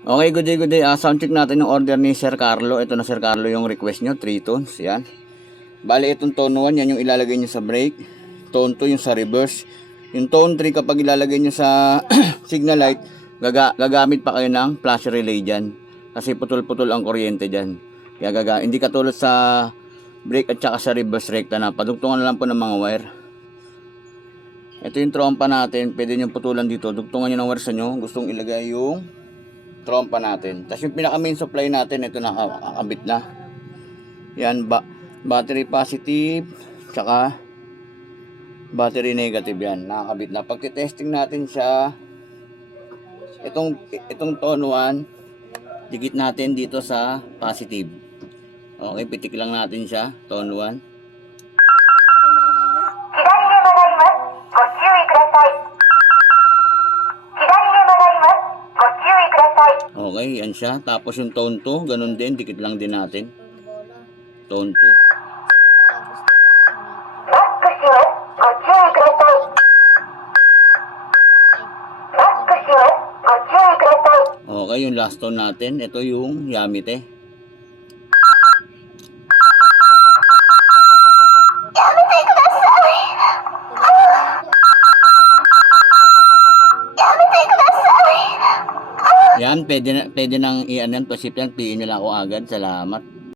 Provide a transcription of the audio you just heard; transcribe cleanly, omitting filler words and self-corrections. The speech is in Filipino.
Okay, good day, good day. Sound check natin yung order ni Sir Carlo. Ito na Sir Carlo yung request nyo, 3 tones. Yan. Bali, itong tone 1, yan yung ilalagay nyo sa brake. Tone 2 yung sa reverse. Yung tone 3, kapag ilalagay nyo sa signal light, gagamit pa kayo ng flash relay dyan. Kasi putol-putol ang kuryente dyan. Kaya hindi katulad sa brake at saka sa reverse rekta na padugtungan na lang po ng mga wire. Ito yung trompa natin. Pwede nyo putulan dito. Dugtungan nyo ng wire sa nyo. Gustong ilagay yung trompa natin. Tapos yung pinaka main supply natin, ito nakakabit na. Yan, battery positive, tsaka battery negative yan. Nakakabit na. Pagtitesting natin siya, itong tone 1, dikit natin dito sa positive. Okay, pitik lang natin siya, tone 1. Okay, yan siya. Tapos yung tone 2, ganun din, dikit lang din natin. Tone 2. Okay, yung last tone natin, ito yung Yamite. Yan, pwede nang i-ano yan, pasip yan, piin nyo lang ako agad. Salamat.